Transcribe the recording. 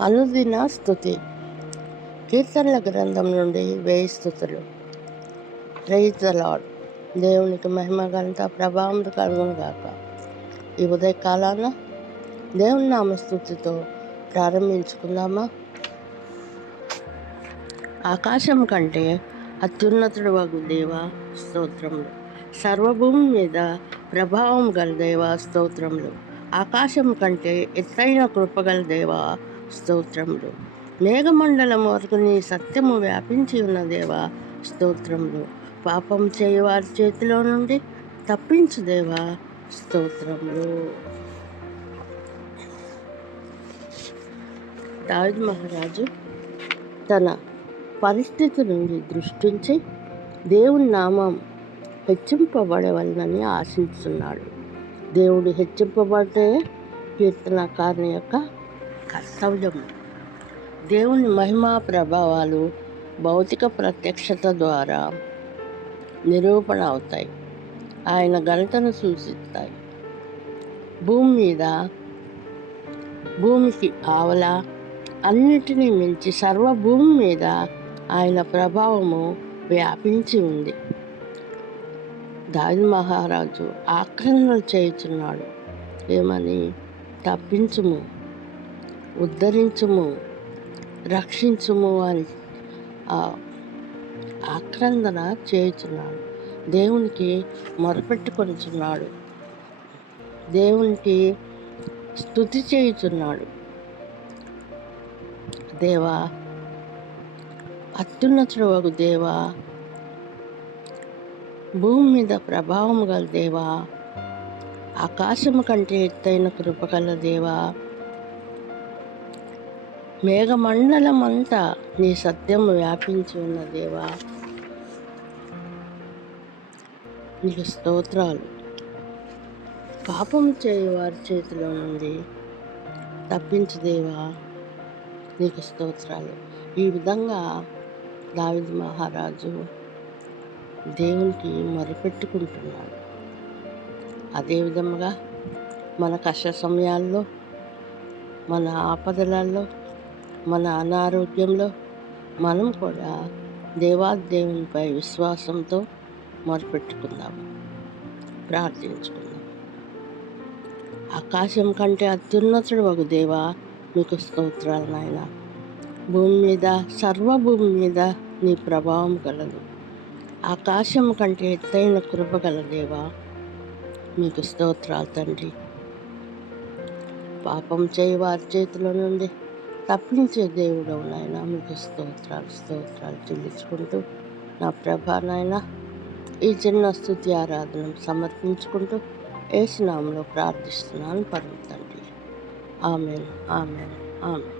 అనుదిన స్థుతి. కీర్తనల గ్రంథం నుండి వేయి స్థుతులు. ప్రైజ్ ద లాడ్ దేవునికి మహిమ గంట ప్రభావం కలుగును గాక ఈ ఉదయకాలాన దేవుని నామ స్థుతితో ప్రారంభించుకుందామా? ఆకాశం కంటే అత్యున్నతుడు వగు దేవ స్తోత్రములు. సర్వభూమి మీద ప్రభావం గల దేవ స్తోత్రములు. ఆకాశం కంటే ఎత్తైన కృపగల దేవ స్తోత్రములు. మేఘమండలం వరకు నీ సత్యము వ్యాపించి ఉన్న దేవ స్తోత్రములు. పాపం చేయవారి చేతిలో నుండి తప్పించు దేవా స్తోత్రములు. దావిద్ మహారాజు తన పరిస్థితి నుండి దృష్టించి దేవుని నామం హెచ్చింపబడవలనని ఆశిస్తున్నాడు దేవుడు హెచ్చింపబడితే కీర్తనకారుని యొక్క కర్తవ్యం దేవుని మహిమా ప్రభావాలు భౌతిక ప్రత్యక్షత ద్వారా నిరూపణ అవుతాయి. ఆయన ఘనతను సూచిస్తాయి. భూమి మీద భూమికి ఆవల అన్నిటినీ మించి సర్వభూమి మీద ఆయన ప్రభావము వ్యాపించి ఉంది. దాని మహారాజు ఆక్రమణలు చేయుచున్నాడు. ఏమని? తప్పించుము. ఉద్ధరించుము రక్షించుము అని ఆక్రందన చేయుచున్నాడు. దేవునికి మొరపెట్టుకొనిచున్నాడు. దేవునికి స్థుతి చేయుచున్నాడు. దేవా అత్యున్నతుడు ఒక దేవా భూమి మీద ప్రభావం గల దేవా ఆకాశము కంటే ఎత్తైన కృపగల దేవా మేఘమండలం అంతా నీ సత్యం వ్యాపించి ఉన్న దేవా. నీకు స్తోత్రాలు. పాపం చేయవారి చేతిలో నుండి తప్పించు దేవా. నీకు స్తోత్రాలు. ఈ విధంగా దావిద్ మహారాజు దేవునికి మొరపెట్టుకుంటున్నాడు. అదేవిధంగా మన కష్ట సమయాల్లో మన ఆపదలలో మన అనారోగ్యంలో మనం కూడా దేవాదేవునిపై విశ్వాసంతో మొరపెట్టుకుందాం ప్రార్థించుకుందాం ఆకాశం కంటే అత్యున్నతుడు ఒక దేవా మీకు స్తోత్రాలు నాయన. భూమి మీద సర్వభూమి మీద నీ ప్రభావం కలదు. ఆకాశం కంటే ఎత్తైన కృప గల దేవా మీకు స్తోత్రాలు తండ్రి. పాపం చేయి వారి చేతిలో నుండి తప్పించే దేవుడు నాయన మీకు స్తోత్రాలు స్తోత్రాలు చెల్లించుకుంటూ నా ప్రభా నాయన ఈ చిన్న స్థుతి ఆరాధన సమర్పించుకుంటూ ఏసునామంలో ప్రార్థిస్తున్నాను పర్వ తండ్రి. ఆమె ఆమె ఆమె